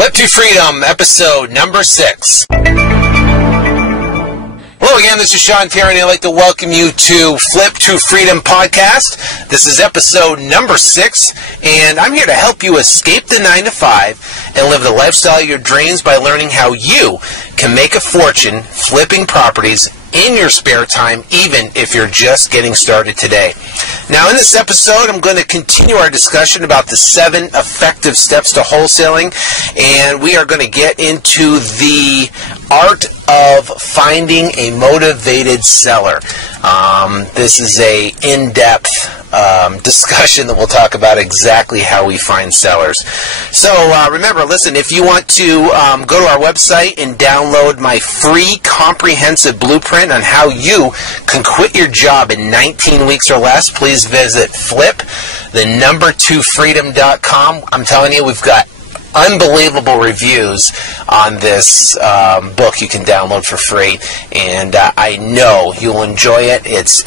Flip to Freedom, episode number 6. Hello again, this is Sean Perry, and I'd like to welcome you to Flip to Freedom podcast. This is episode number 6, and I'm here to help you escape the 9-to-5 and live the lifestyle of your dreams by learning how you can make a fortune flipping properties in your spare time, even if you're just getting started today. Now, in this episode, I'm going to continue our discussion about the 7 effective steps to wholesaling, and we are going to get into the art of finding a motivated seller. This is a in-depth discussion that we'll talk about exactly how we find sellers. So remember, listen, if you want to go to our website and download my free comprehensive blueprint on how you can quit your job in 19 weeks or less, please visit flip2freedom.com. I'm telling you, we've got unbelievable reviews on this book you can download for free, and I know you'll enjoy it. It's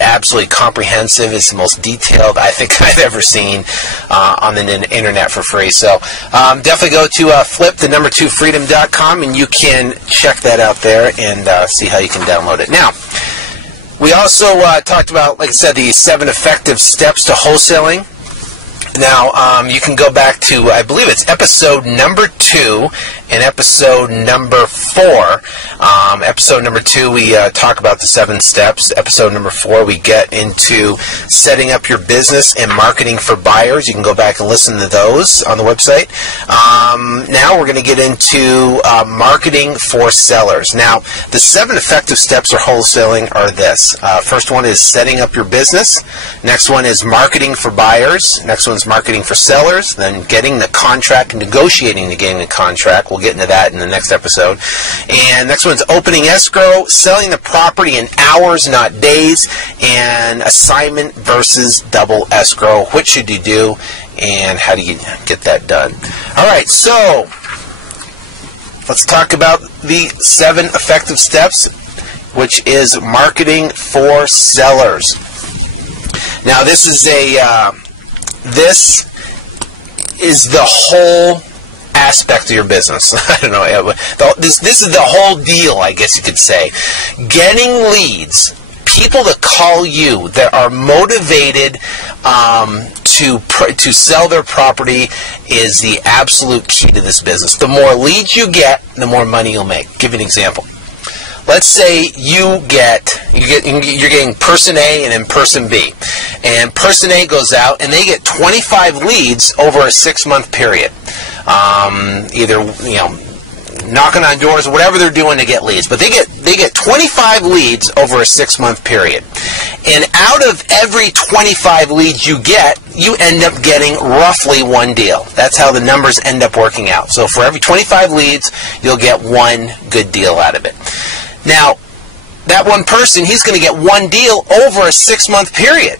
absolutely comprehensive. It's the most detailed I think I've ever seen on the internet for free. So definitely go to flip2freedom.com and you can check that out there and see how you can download it. Now, we also talked about, like I said, the 7 effective steps to wholesaling. Now, you can go back to, I believe it's episode number 2 and episode number 4. Episode number 2, we talk about the 7 steps. Episode number 4, we get into setting up your business and marketing for buyers. You can go back and listen to those on the website. Now we're going to get into marketing for sellers. Now, the 7 effective steps for wholesaling are this. First one is setting up your business. Next one is marketing for buyers. Next one's marketing for sellers, then getting the contract and negotiating to getting the contract. We'll get into that in the next episode. And next one's opening escrow, selling the property in hours, not days, and assignment versus double escrow. What should you do, and how do you get that done? All right, so let's talk about the 7 effective steps, which is marketing for sellers. Now, this is the whole aspect of your business. I don't know. This is the whole deal, I guess you could say. Getting leads, people to call you that are motivated to sell their property is the absolute key to this business. The more leads you get, the more money you'll make. Give you an example. Let's say you're getting person A and then person B, and person A goes out and they get 25 leads over a 6-month period. Either knocking on doors, whatever they're doing to get leads, but they get 25 leads over a 6-month period. And out of every 25 leads you get, you end up getting roughly 1 deal. That's how the numbers end up working out. So for every 25 leads, you'll get 1 good deal out of it. Now, that one person, he's going to get 1 deal over a 6-month period.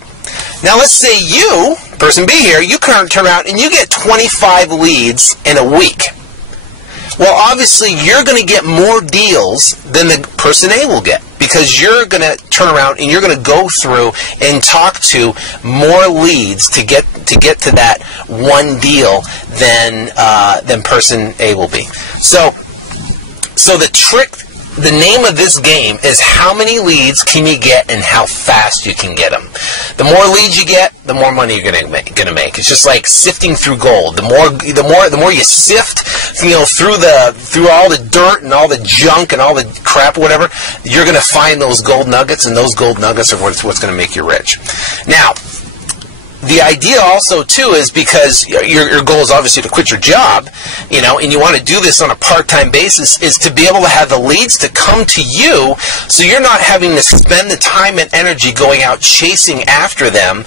Now, let's say you, person B here, you turn around and you get 25 leads in a week. Well, obviously, you're going to get more deals than the person A will get, because you're going to turn around and you're going to go through and talk to more leads to get to that 1 deal than person A will be. So the trick. The name of this game is how many leads can you get and how fast you can get them. The more leads you get, the more money you're going to make. It's just like sifting through gold. The more you sift, through all the dirt and all the junk and all the crap, or whatever, you're going to find those gold nuggets, and those gold nuggets are what's going to make you rich. Now, the idea also, too, is because your goal is obviously to quit your job, and you want to do this on a part-time basis, is to be able to have the leads to come to you so you're not having to spend the time and energy going out chasing after them,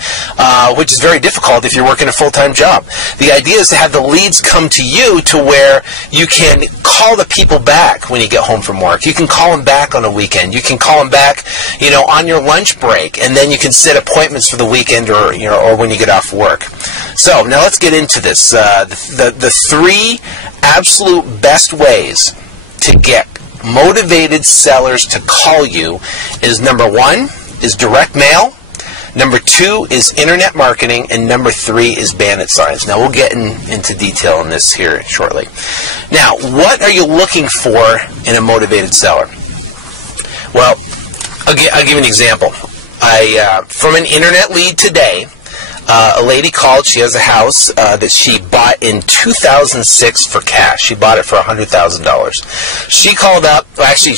which is very difficult if you're working a full-time job. The idea is to have the leads come to you to where you can call the people back when you get home from work. You can call them back on a weekend. You can call them back, on your lunch break, and then you can set appointments for the weekend or when you get off work. So now let's get into this. The 3 absolute best ways to get motivated sellers to call you is, number 1 is direct mail. Number 2 is internet marketing, and number 3 is Bandit signs. Now, we'll get into detail on this here shortly. Now, what are you looking for in a motivated seller? Well, I'll give you an example. From an internet lead today, a lady called. She has a house that she bought in 2006 for cash. She bought it for $100,000. She called up. Actually,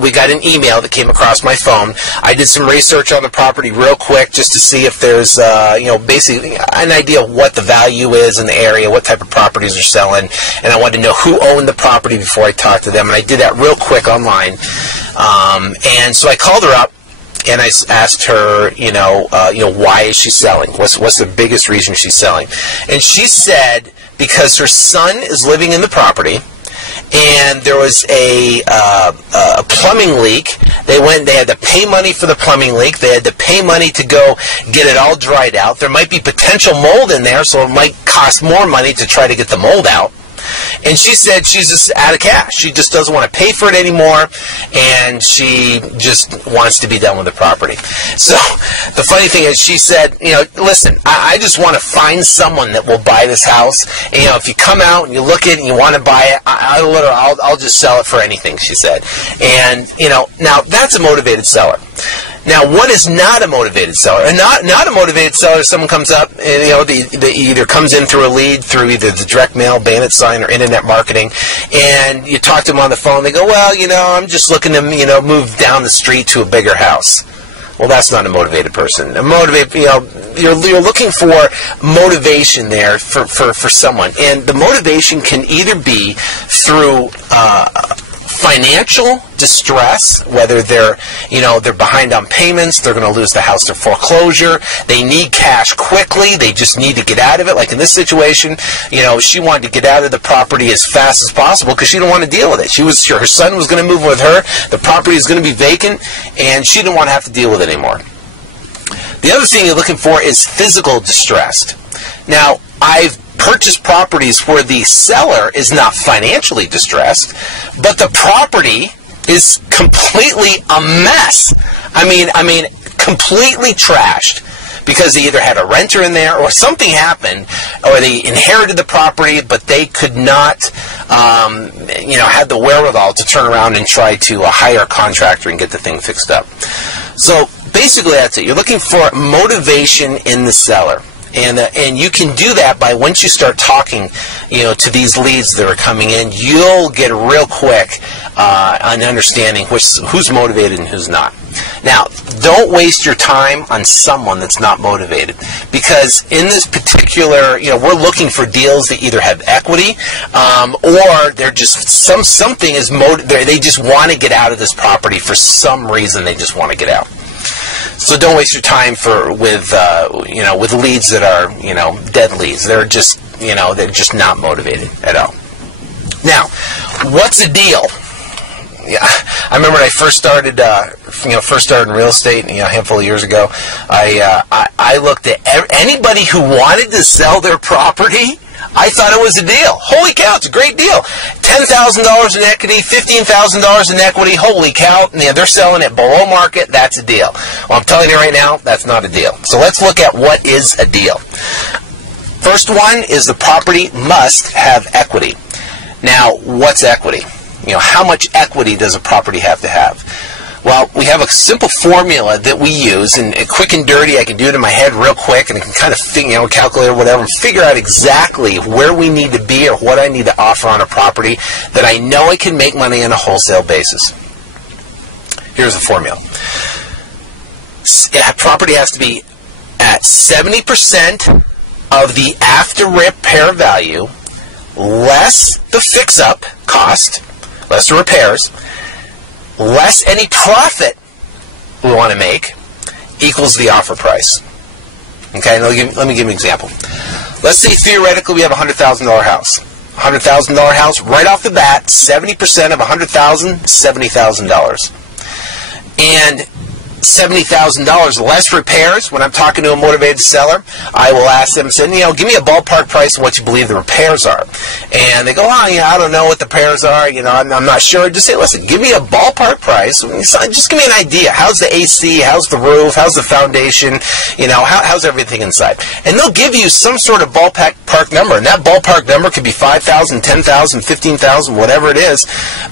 we got an email that came across my phone. I did some research on the property real quick just to see if there's, basically an idea of what the value is in the area, what type of properties are selling, and I wanted to know who owned the property before I talked to them. And I did that real quick online. And so I called her up. And I asked her, why is she selling? What's the biggest reason she's selling? And she said because her son is living in the property, and there was a plumbing leak. They had to pay money for the plumbing leak. They had to pay money to go get it all dried out. There might be potential mold in there, so it might cost more money to try to get the mold out. And she said she's just out of cash. She just doesn't want to pay for it anymore, and she just wants to be done with the property. So the funny thing is, she said, listen, I just want to find someone that will buy this house. And, if you come out and you look at it and you want to buy it, I'll just sell it for anything, she said. And, now that's a motivated seller. Now, what is not a motivated seller? And not a motivated seller is someone comes up and they either comes in through a lead through either the direct mail, Bandit sign, or internet marketing, and you talk to them on the phone. They go, well, I'm just looking to move down the street to a bigger house. Well, that's not a motivated person. You're looking for motivation there for someone, and the motivation can either be through financial distress, whether they're behind on payments, they're going to lose the house to foreclosure, they need cash quickly, they just need to get out of it. Like in this situation, she wanted to get out of the property as fast as possible because she didn't want to deal with it. Her son was going to move with her, the property is going to be vacant, and she didn't want to have to deal with it anymore. The other thing you're looking for is physical distress. Now, I've purchased properties where the seller is not financially distressed, but the property is completely a mess. I mean, completely trashed because they either had a renter in there or something happened, or they inherited the property, but they could not, had the wherewithal to turn around and try to hire a contractor and get the thing fixed up. So basically, that's it. You're looking for motivation in the seller. And you can do that by once you start talking, to these leads that are coming in, you'll get real quick on understanding who's motivated and who's not. Now, don't waste your time on someone that's not motivated, because in this particular, we're looking for deals that either have equity or they're just something is they just want to get out of this property for some reason. They just want to get out. So don't waste your time with leads that are dead leads. They're just not motivated at all. Now, what's a deal? Yeah, I remember when I first started in real estate, a handful of years ago. I looked at anybody who wanted to sell their property. I thought it was a deal. Holy cow, it's a great deal. $10,000 in equity, $15,000 in equity. Holy cow, they're selling it below market. That's a deal. Well, I'm telling you right now, that's not a deal. So let's look at what is a deal. First one is the property must have equity. Now, what's equity? How much equity does a property have to have? Well, we have a simple formula that we use, and quick and dirty, I can do it in my head real quick, and I can kind of calculate or whatever, and figure out exactly where we need to be or what I need to offer on a property that I know I can make money on a wholesale basis. Here's the formula. Property has to be at 70% of the after repair value, less the fix-up cost, less the repairs, less any profit we want to make, equals the offer price. Okay, let me give you an example. Let's say theoretically we have a $100,000 house. $100,000 house, right off the bat, 70% of $100,000, $70,000. And $70,000 less repairs. When I'm talking to a motivated seller, I will ask them, say, give me a ballpark price of what you believe the repairs are. And they go, I don't know what the repairs are. I'm not sure. Just say, listen, give me a ballpark price. Just give me an idea. How's the AC? How's the roof? How's the foundation? How's everything inside? And they'll give you some sort of ballpark number. And that ballpark number could be $5,000, $10,000, $15,000, whatever it is.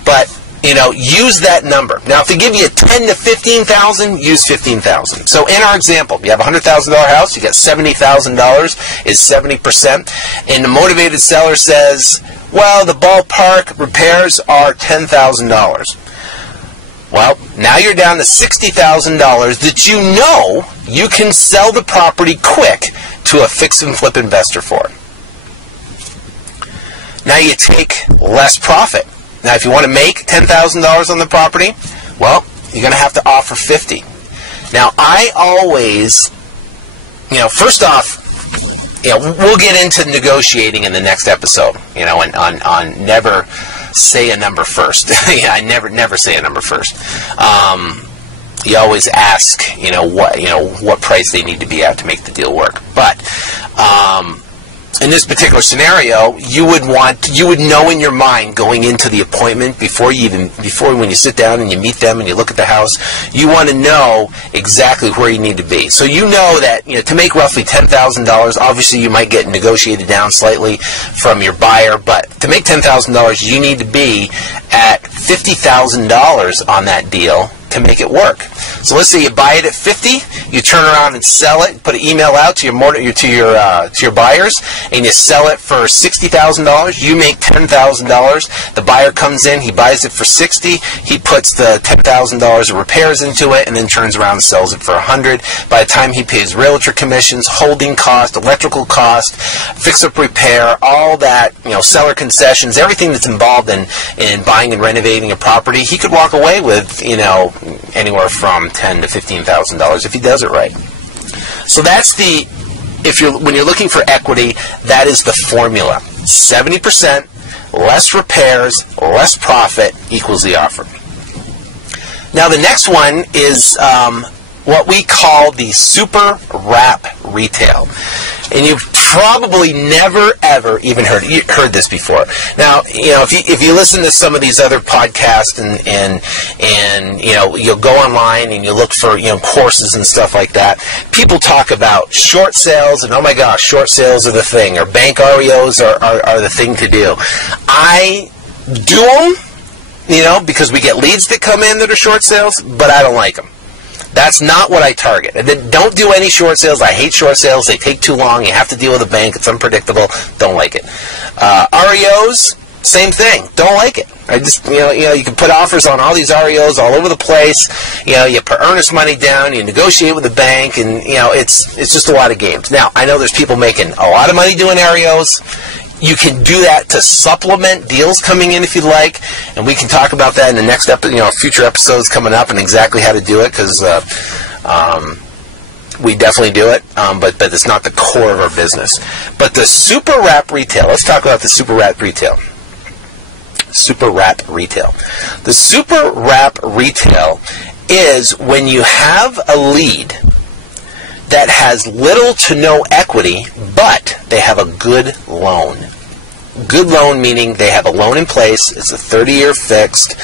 But use that number. Now, if they give you $10,000 to $15,000, use $15,000. So, in our example, you have a $100,000 house, you get $70,000 is 70%, and the motivated seller says, well, the ballpark repairs are $10,000. Well, now you're down to $60,000 that you can sell the property quick to a fix and flip investor for. Now you take less profit. Now, if you want to make $10,000 on the property, well, you're going to have to offer $50,000. Now, I always, first off, we'll get into negotiating in the next episode, on never say a number first. I never say a number first. You always ask, what price they need to be at to make the deal work. But, in this particular scenario, you would know in your mind going into the appointment before when you sit down and you meet them and you look at the house, you want to know exactly where you need to be. So you know that to make roughly $10,000, obviously you might get negotiated down slightly from your buyer, but to make $10,000, you need to be at $50,000 on that deal to make it work. So let's say you buy it at $50,000, you turn around and sell it, put an email out to your buyers, and you sell it for $60,000. You make $10,000. The buyer comes in, he buys it for $60,000. He puts the $10,000 of repairs into it, and then turns around and sells it for $100,000. By the time he pays realtor commissions, holding cost, electrical cost, fix-up repair, all that, seller concessions, everything that's involved in buying and renovating a property, he could walk away with, anywhere from $10,000 to $15,000 if he does it right. So that's when you're looking for equity, that is the formula. 70% less repairs, less profit equals the offer. Now the next one is what we call the super wrap retail. And you've probably never, ever even heard this before. Now, if you listen to some of these other podcasts and you'll go online and you look for, courses and stuff like that, people talk about short sales and, oh my gosh, short sales are the thing, or bank REOs are the thing to do. I do them, because we get leads that come in that are short sales, but I don't like them. That's not what I target. Don't do any short sales. I hate short sales. They take too long. You have to deal with a bank. It's unpredictable. Don't like it. REOs, same thing. Don't like it. I just, you can put offers on all these REOs all over the place. You put earnest money down. You negotiate with the bank, and it's just a lot of games. Now, I know there's people making a lot of money doing REOs. You can do that to supplement deals coming in if you'd like, and we can talk about that in the next future episodes coming up and exactly how to do it, because we definitely do it, but it's not the core of our business. But the super wrap retail, let's talk about the super wrap retail. Super wrap retail. The super wrap retail is when you have a lead that has little to no equity, but they have a good loan. Good loan meaning they have a loan in place. It's a 30-year fixed.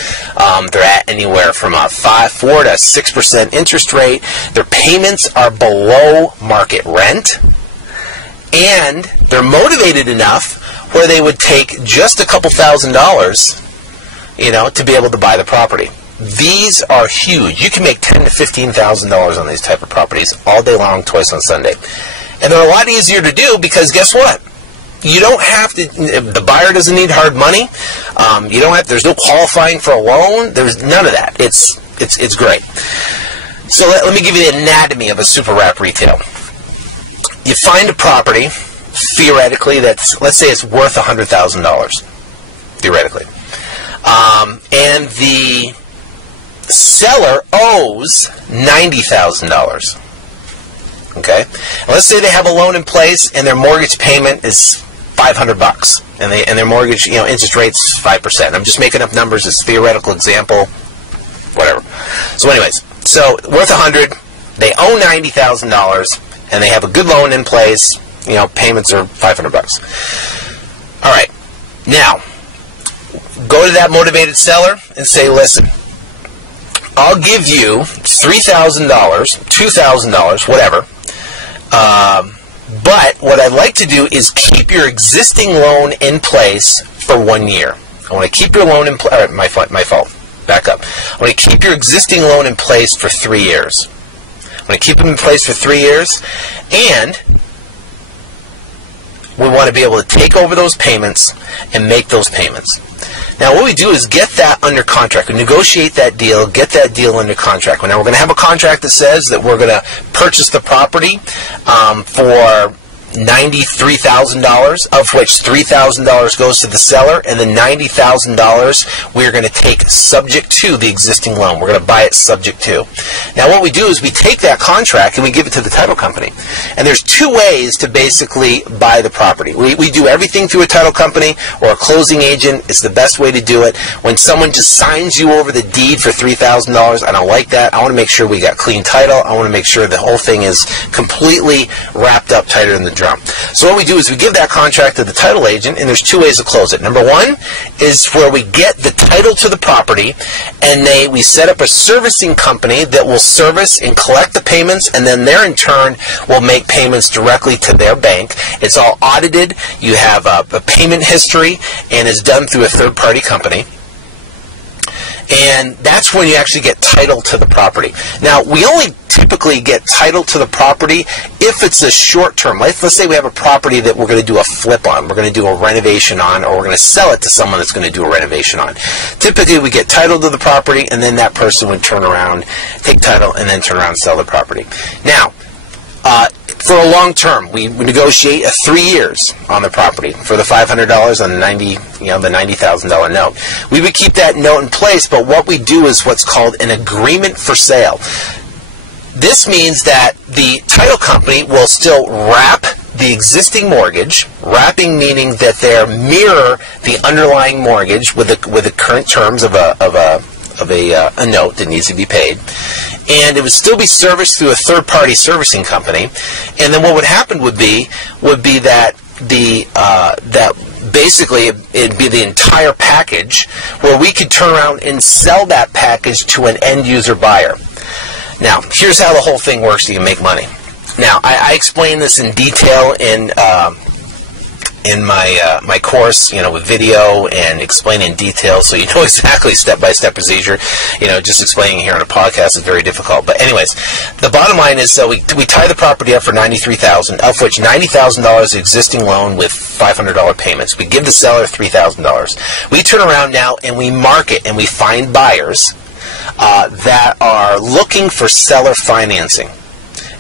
They're at anywhere from a 4 to 6% interest rate. Their payments are below market rent, and they're motivated enough where they would take just a couple $1,000s, to be able to buy the property. These are huge. You can make $10,000 to $15,000 on these type of properties all day long, twice on Sunday. And they're a lot easier to do because guess what? You don't have to, the buyer doesn't need hard money. There's no qualifying for a loan. There's none of that. It's great. So let me give you the anatomy of a super wrap retail. You find a property, theoretically, let's say it's worth $100,000, theoretically. And the seller owes $90,000. Okay? And let's say they have a loan in place and their mortgage payment is $500, and their mortgage, interest rate's 5%. I'm just making up numbers. It's a theoretical example. Whatever. So anyways, So worth $100, they owe $90,000, and they have a good loan in place. You know, payments are $500. All right, now go to that motivated seller and say, listen, I'll give you $3,000, $2,000, whatever. But what I'd like to do is keep your existing loan in place for 1 year. I want to keep your loan in place. My fault. Back up. I want to keep your existing loan in place for 3 years. I want to keep it in place for 3 years, and we want to be able to take over those payments and make those payments. Now, what we do is get that under contract. We negotiate that deal, get that deal under contract. Now, we're going to have a contract that says that we're going to purchase the property for $93,000, of which $3,000 goes to the seller, and the $90,000 we're going to take subject to the existing loan. We're going to buy it subject to. Now, what we do is we take that contract and we give it to the title company. And there's two ways to basically buy the property. We do everything through a title company or a closing agent. It's the best way to do it. When someone just signs you over the deed for $3,000, I don't like that. I want to make sure we got clean title. I want to make sure the whole thing is completely wrapped up tighter than the drum. So what we do is we give that contract to the title agent, and there's two ways to close it. Number one is where we get the title to the property, and we set up a servicing company that will service and collect the payments, and then they in turn will make payments directly to their bank. It's all audited. You have a payment history, and it's done through a third-party company. And that's when you actually get title to the property. Now, we only typically get title to the property if it's a short term. Let's say we have a property that we're going to do a flip on, we're going to do a renovation on, or we're going to sell it to someone that's going to do a renovation on. Typically, we get title to the property, and then that person would turn around, take title, and then turn around and sell the property. Now, for a long term, we negotiate 3 years on the property for the $500 on the $90,000 note. We would keep that note in place, but what we do is what's called an agreement for sale. This means that the title company will still wrap the existing mortgage, wrapping meaning that they mirror the underlying mortgage with the current terms of a note that needs to be paid, and it would still be serviced through a third-party servicing company. And then what would happen would be that basically it'd be the entire package, where we could turn around and sell that package to an end-user buyer. Now, here's how the whole thing works so you make money. Now, I explain this in detail in my course, with video and explain in detail, so you know exactly step-by-step procedure. Just explaining here on a podcast is very difficult. But anyways, the bottom line is, so we tie the property up for $93,000, of which $90,000 is existing loan with $500 payments. We give the seller $3,000. We turn around now and we market and we find buyers that are looking for seller financing.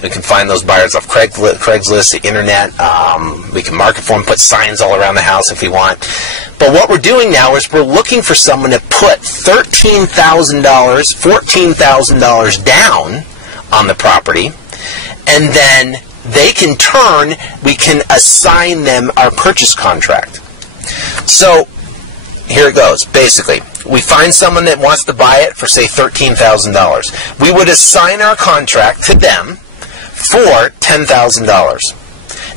We can find those buyers off Craigslist, the internet. We can market for them, put signs all around the house if we want. But what we're doing now is we're looking for someone to put $13,000, $14,000 down on the property, and then we can assign them our purchase contract. So here it goes. Basically, we find someone that wants to buy it for, say, $13,000. We would assign our contract to them for $10,000.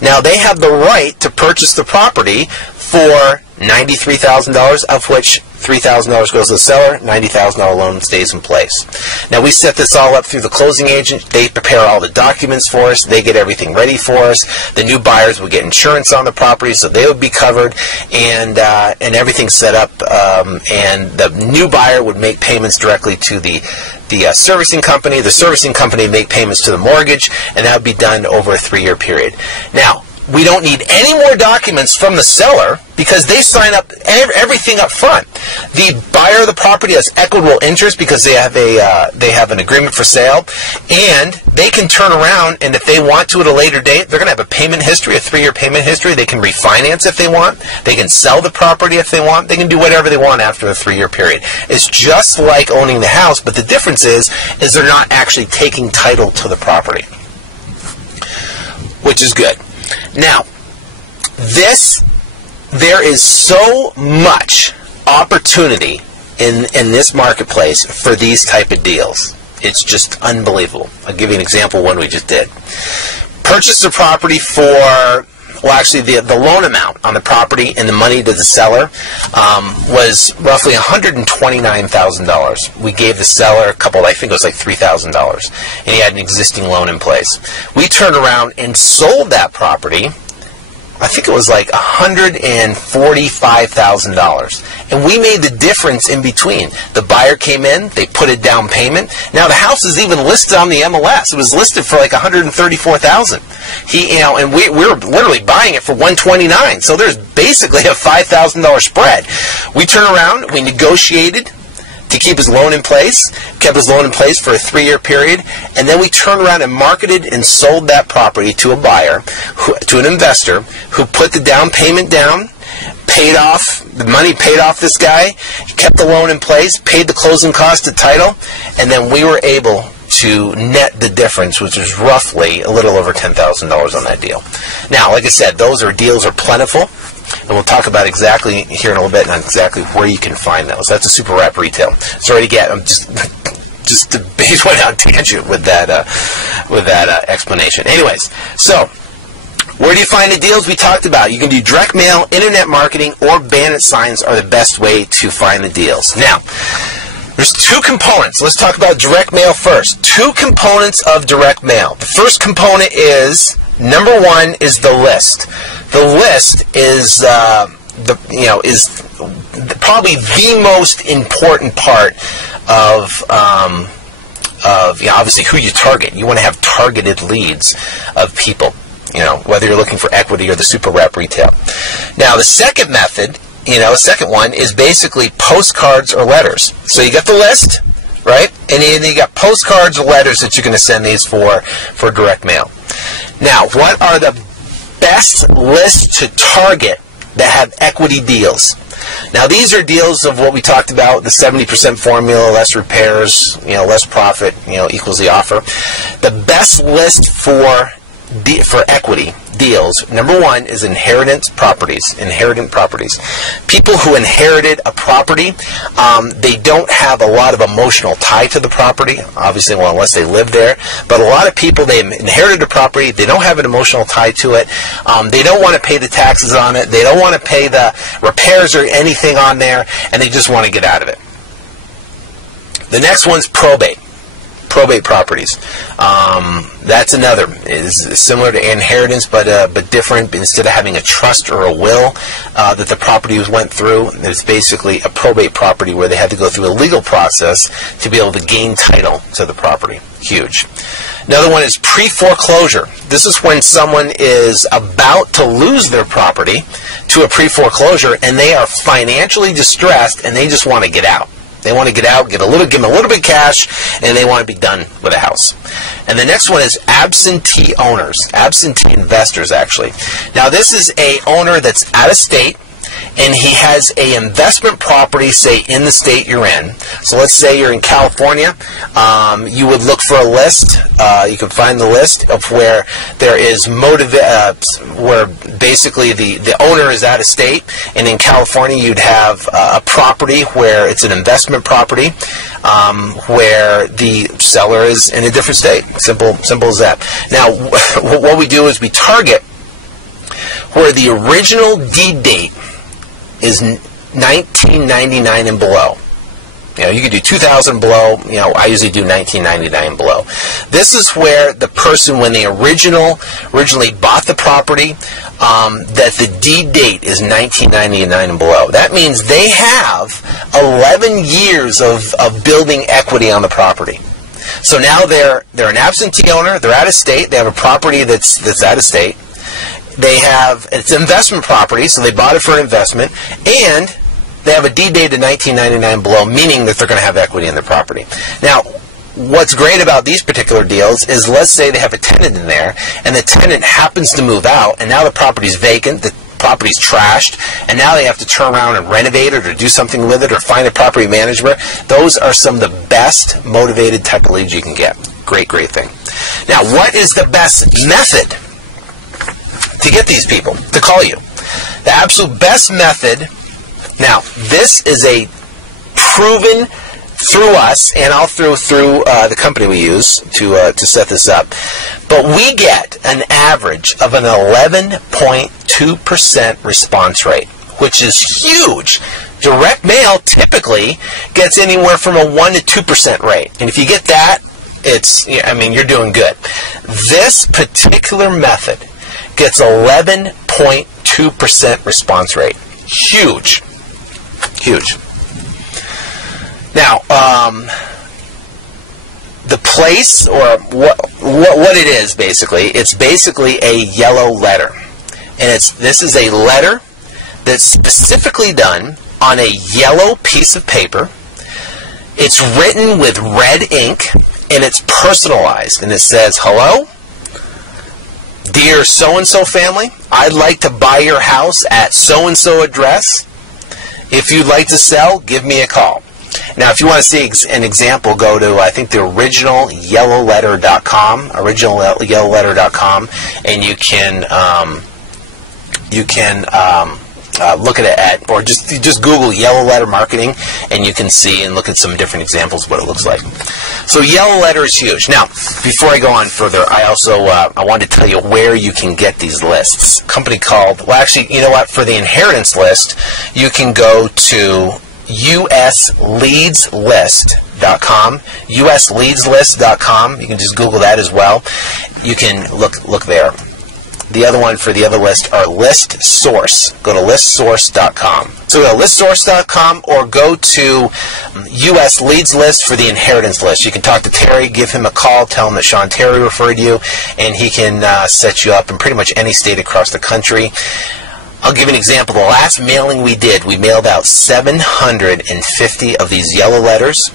Now, they have the right to purchase the property for $93,000, of which $3,000 goes to the seller, $90,000 loan stays in place. Now, we set this all up through the closing agent. They prepare all the documents for us. They get everything ready for us. The new buyers would get insurance on the property, so they would be covered, and everything's set up. And the new buyer would make payments directly to the servicing company. The servicing company would make payments to the mortgage, and that would be done over a 3-year period. Now, we don't need any more documents from the seller because they sign up everything up front. The buyer of the property has equitable interest because they have an agreement for sale, and they can turn around, and if they want to at a later date, they're going to have a payment history, a 3-year payment history. They can refinance if they want. They can sell the property if they want. They can do whatever they want after the 3-year period. It's just like owning the house, but the difference is they're not actually taking title to the property, which is good. Now, there is so much opportunity in this marketplace for these type of deals. It's just unbelievable. I'll give you an example of one we just did. Purchased a property for, well, actually, the loan amount on the property and the money to the seller was roughly $129,000. We gave the seller a couple, I think it was like $3,000, and he had an existing loan in place. We turned around and sold that property. I think it was like $145,000. And we made the difference in between. The buyer came in, they put a down payment. Now the house is even listed on the MLS. It was listed for like $134,000. And we were literally buying it for $129,000. So there's basically a $5,000 spread. We turned around, we negotiated to keep his loan in place, kept his loan in place for a 3-year period, and then we turned around and marketed and sold that property to a buyer, to an investor, who put the down payment down, paid off, the money paid off this guy, kept the loan in place, paid the closing cost of title, and then we were able to net the difference, which is roughly a little over $10,000 on that deal. Now, like I said, those deals are plentiful. And we'll talk about exactly here in a little bit on exactly where you can find those. That's a super wrap retail. Sorry to get, I'm just went on tangent with that explanation. Anyways, so where do you find the deals we talked about? You can do direct mail, internet marketing, or Bandit signs are the best way to find the deals. Now, there's 2 components. Let's talk about direct mail first. 2 components of direct mail. The first component is, number 1 is the list. The list is probably the most important part of obviously who you target. You want to have targeted leads of people, whether you're looking for equity or the super wrap retail. Now, the second method, the second one is basically postcards or letters. So you got the list, right? And then you got postcards or letters that you're going to send these for direct mail. Now, what are the best lists to target that have equity deals? Now, these are deals of what we talked about, the 70% formula, less repairs, less profit, equals the offer. The best list for equity deals, number 1 is inheritance properties. Inheritant properties. People who inherited a property, they don't have a lot of emotional tie to the property, obviously, well, unless they live there. But a lot of people, they inherited a property, they don't have an emotional tie to it. They don't want to pay the taxes on it. They don't want to pay the repairs or anything on there, and they just want to get out of it. The next one's probate. Probate properties. That's another. Is similar to inheritance, but different. Instead of having a trust or a will that the property went through, there's basically a probate property where they had to go through a legal process to be able to gain title to the property. Huge. Another one is pre-foreclosure. This is when someone is about to lose their property to a pre-foreclosure, and they are financially distressed, and they just want to get out. They want to get out, give them a little bit of cash, and they want to be done with a house. And the next one is absentee owners, absentee investors, actually. Now, this is a owner that's out of state, and he has a investment property, say, in the state you're in. So let's say you're in California. You would look for a list. You can find the list of where there is where basically the owner is out of state. And in California, you'd have a property where it's an investment property, where the seller is in a different state. Simple as that. Now, what we do is we target where the original deed date is 1999 and below. You could do 2000 below. I usually do 1999 and below. This is where the person, when they originally bought the property, that the deed date is 1999 and below. That means they have 11 years of building equity on the property. So now they're an absentee owner. They're out of state. They have a property that's out of state. It's investment property, so they bought it for investment, and they have a deed date of 1999 below, meaning that they're going to have equity in their property. Now, what's great about these particular deals is, let's say they have a tenant in there, and the tenant happens to move out, and now the property's vacant, the property's trashed, and now they have to turn around and renovate it or do something with it or find a property manager. Those are some of the best motivated type of leads you can get. Great thing. Now, what is the best method to get these people to call you? The absolute best method. Now, this is a proven through us, and I'll through the company we use to set this up. But we get an average of an 11.2% response rate, which is huge. Direct mail typically gets anywhere from a 1 to 2% rate, and if you get that, you're doing good. This particular method gets 11.2% response rate. Huge. Now, the place, or what it is basically, it's basically a yellow letter, and this is a letter that's specifically done on a yellow piece of paper. It's written with red ink, and it's personalized, and it says, "Hello, dear so-and-so family, I'd like to buy your house at so-and-so address. If you'd like to sell, give me a call." Now, if you want to see an example, go to, I think, the original-yellowletter.com, and you can look at it or just Google yellow letter marketing, and you can see and look at some different examples of what it looks like. So yellow letter is huge. Now, before I go on further, I also I wanted to tell you where you can get these lists. A company called, well, actually, you know what? For the inheritance list, you can go to usleadslist.com, usleadslist.com. You can just Google that as well. You can look there. The other one for the other list are List Source. Go to listsource.com. So go to listsource.com or go to US Leads List for the inheritance list. You can talk to Terry, give him a call, tell him that Sean Terry referred you, and he can set you up in pretty much any state across the country. I'll give you an example. The last mailing we did, we mailed out 750 of these yellow letters.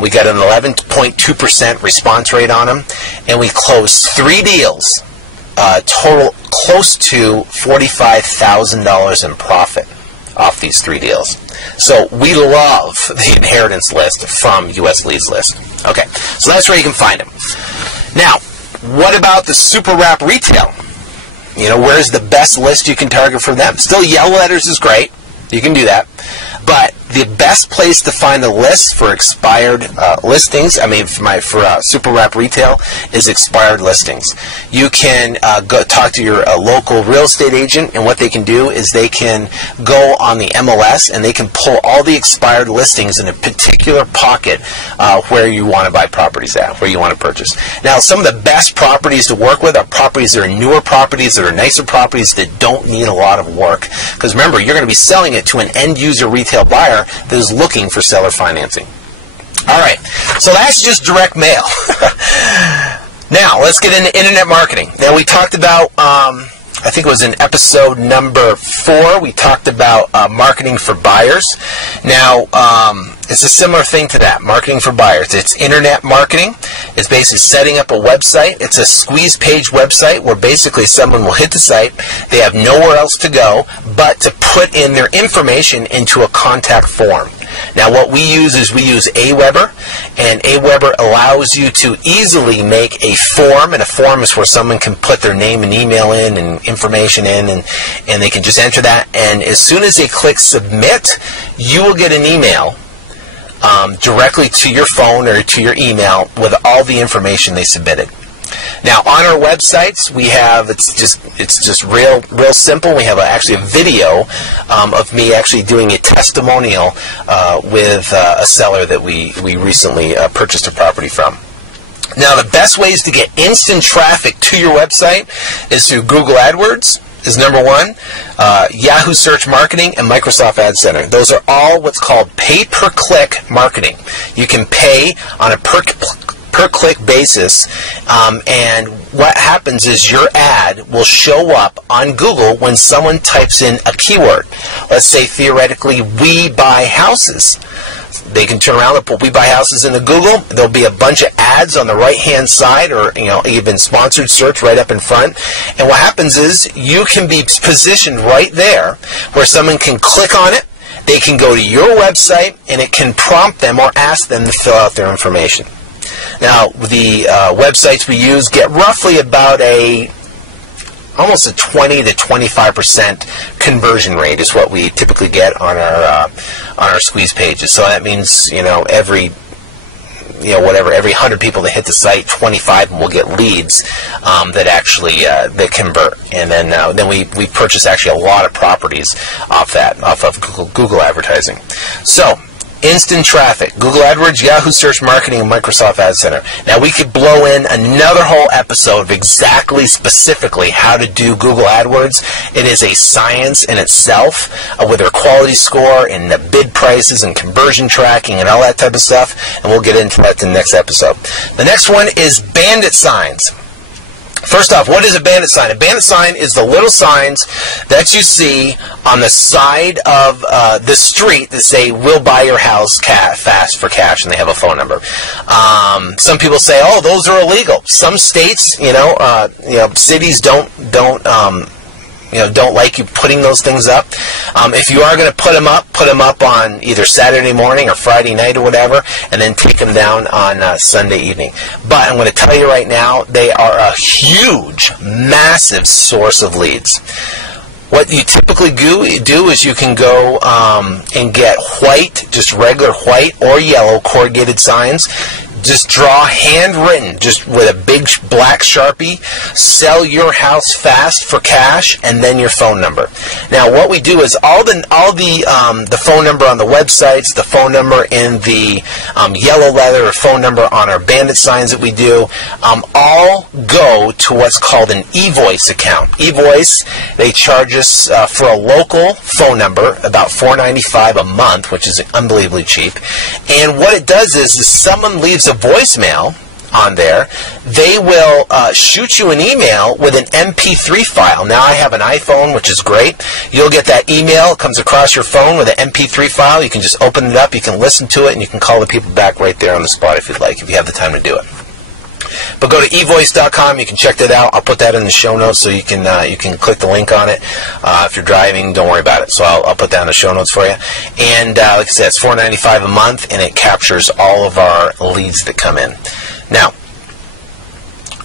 We got an 11.2% response rate on them, and we closed 3 deals. Total close to $45,000 in profit off these 3 deals. So we love the inheritance list from US Leads List. Okay, so that's where you can find them. Now, what about the super wrap retail? Where's the best list you can target for them? Still, yellow letters is great. You can do that. But the best place to find the list for expired listings, for super wrap retail, is expired listings. You can go talk to your local real estate agent, and what they can do is they can go on the MLS and they can pull all the expired listings in a particular pocket where you want to buy properties at, where you want to purchase. Now, some of the best properties to work with are properties that are newer properties, that are nicer properties, that don't need a lot of work. Because remember, you're going to be selling it to an end-user retail buyer that is looking for seller financing. All right, so that's just direct mail. Now, let's get into internet marketing. Now, we talked about, I think it was in episode number 4, we talked about marketing for buyers. Now, it's a similar thing to that, marketing for buyers. It's internet marketing. It's basically setting up a website. It's a squeeze page website where basically someone will hit the site. They have nowhere else to go but to put in their information into a contact form. Now, what we use is Aweber, and Aweber allows you to easily make a form, and a form is where someone can put their name and email in and information in, and they can just enter that, and as soon as they click submit, you will get an email directly to your phone or to your email with all the information they submitted. Now, on our websites, we have, it's just real simple. We have actually a video of me actually doing a testimonial with a seller that we recently purchased a property from. Now, the best ways to get instant traffic to your website is through Google AdWords, is number 1, Yahoo Search Marketing, and Microsoft Ad Center. Those are all what's called pay-per-click marketing. You can pay on a per-click basis, and what happens is your ad will show up on Google when someone types in a keyword. Let's say, theoretically, we buy houses. They can turn around and put "we buy houses" into Google. There'll be a bunch of ads on the right-hand side, or even sponsored search right up in front. And what happens is you can be positioned right there where someone can click on it. They can go to your website, and it can prompt them or ask them to fill out their information. Now, the websites we use get roughly about almost a 20 to 25% conversion rate is what we typically get on our squeeze pages. So that means every whatever, every 100 people that hit the site, 25 of them will get leads that actually that convert. And then we purchase actually a lot of properties off of Google advertising. So, instant traffic, Google AdWords, Yahoo Search Marketing, and Microsoft Ad Center. Now, we could blow in another whole episode of exactly, specifically, how to do Google AdWords. It is a science in itself with their quality score and the bid prices and conversion tracking and all that type of stuff, and we'll get into that in the next episode. The next one is Bandit signs. First off, what is a bandit sign? A bandit sign is the little signs that you see on the side of the street that say, "We'll buy your house fast for cash," and they have a phone number. Some people say, "Oh, those are illegal." Some states, cities don't like you putting those things up. If you are going to put them up on either Saturday morning or Friday night or whatever, and then take them down on Sunday evening. But I'm going to tell you right now, they are a huge, massive source of leads. What you typically do is you can go and get white, just regular white or yellow corrugated signs. Just draw handwritten, just with a big black Sharpie, "Sell your house fast for cash," and then your phone number. Now, what we do is all the phone number on the websites, the phone number in the yellow leather, or phone number on our Bandit signs that we do, all go to what's called an eVoice account. eVoice, they charge us for a local phone number about $4.95 a month, which is unbelievably cheap. And what it does is someone leaves a voicemail on there, they will shoot you an email with an MP3 file. Now, I have an iPhone, which is great. You'll get that email. It comes across your phone with an MP3 file. You can just open it up, you can listen to it, and you can call the people back right there on the spot if you'd like, if you have the time to do it. But go to evoice.com. You can check that out. I'll put that in the show notes, so you can click the link on it. If you're driving, don't worry about it. So I'll put that in the show notes for you. And like I said, it's $4.95 a month, and it captures all of our leads that come in. Now,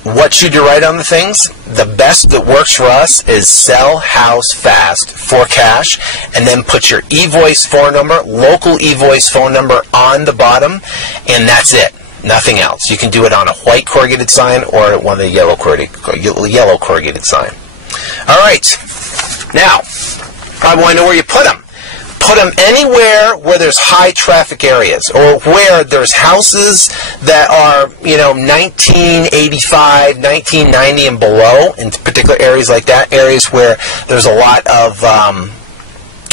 what should you write on the things? The best that works for us is "Sell house fast for cash," and then put your eVoice phone number, local eVoice phone number on the bottom, and that's it. Nothing else. You can do it on a white corrugated sign or one of the yellow corrugated sign. All right. Now, probably want to know where you put them. Put them anywhere where there's high traffic areas, or where there's houses that are, 1985, 1990 and below, in particular areas like that, areas where there's a lot of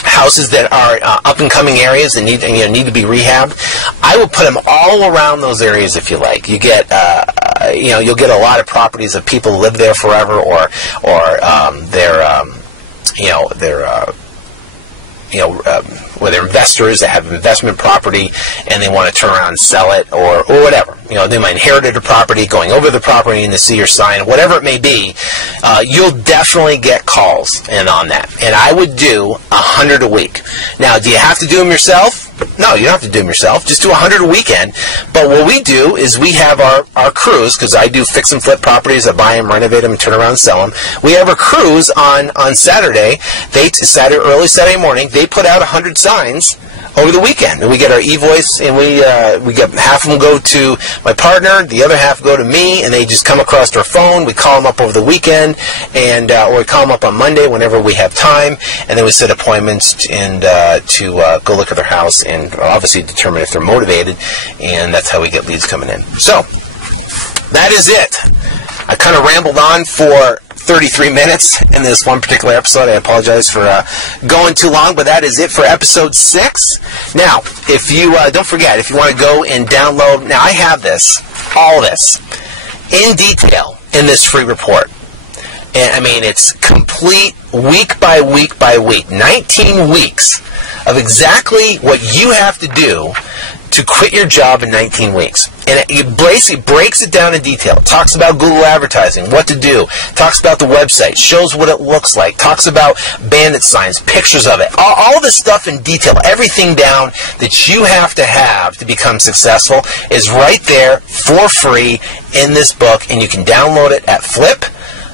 houses that are up-and-coming areas that need to be rehabbed. I will put them all around those areas if you like. You get, you'll get a lot of properties of people who live there forever, or where they're investors that have investment property and they want to turn around and sell it, or whatever. They might inherit a property, going over the property and they see your sign, whatever it may be. You'll definitely get calls in on that. And I would do 100 a week. Now, do you have to do them yourself? No, you don't have to do them yourself. Just do 100 a weekend. But what we do is we have our crews, because I do fix and flip properties. I buy them, renovate them, and turn around and sell them. We have our crews on Saturday. Early Saturday morning, they put out 100 signs over the weekend. And we get our eVoice, and we get half of them go to my partner, the other half go to me, and they just come across our phone. We call them up over the weekend, and or we call them up on Monday whenever we have time, and then we set appointments to go look at their house and obviously determine if they're motivated, and that's how we get leads coming in. So, that is it. I kind of rambled on for 33 minutes in this one particular episode. I apologize for going too long, but that is it for episode 6. Now, if you don't forget, if you want to go and download, now I have all this in detail in this free report. And I mean, it's complete week by week by week, 19 weeks of exactly what you have to do to quit your job in 19 weeks. And it basically breaks it down in detail. It talks about Google advertising, what to do, talks about the website, shows what it looks like, talks about Bandit signs, pictures of it, all this stuff in detail, everything down that you have to become successful is right there for free in this book, and you can download it at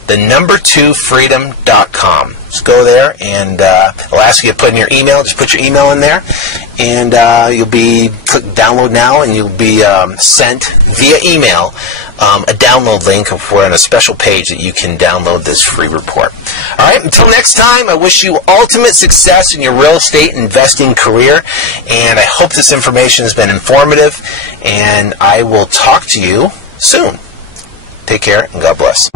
the2freedom.com. Just go there, and it'll ask you to put in your email. Just put your email in there, and you'll be click download now, and you'll be sent via email a download link for on a special page that you can download this free report. All right, until next time, I wish you ultimate success in your real estate investing career, and I hope this information has been informative, and I will talk to you soon. Take care, and God bless.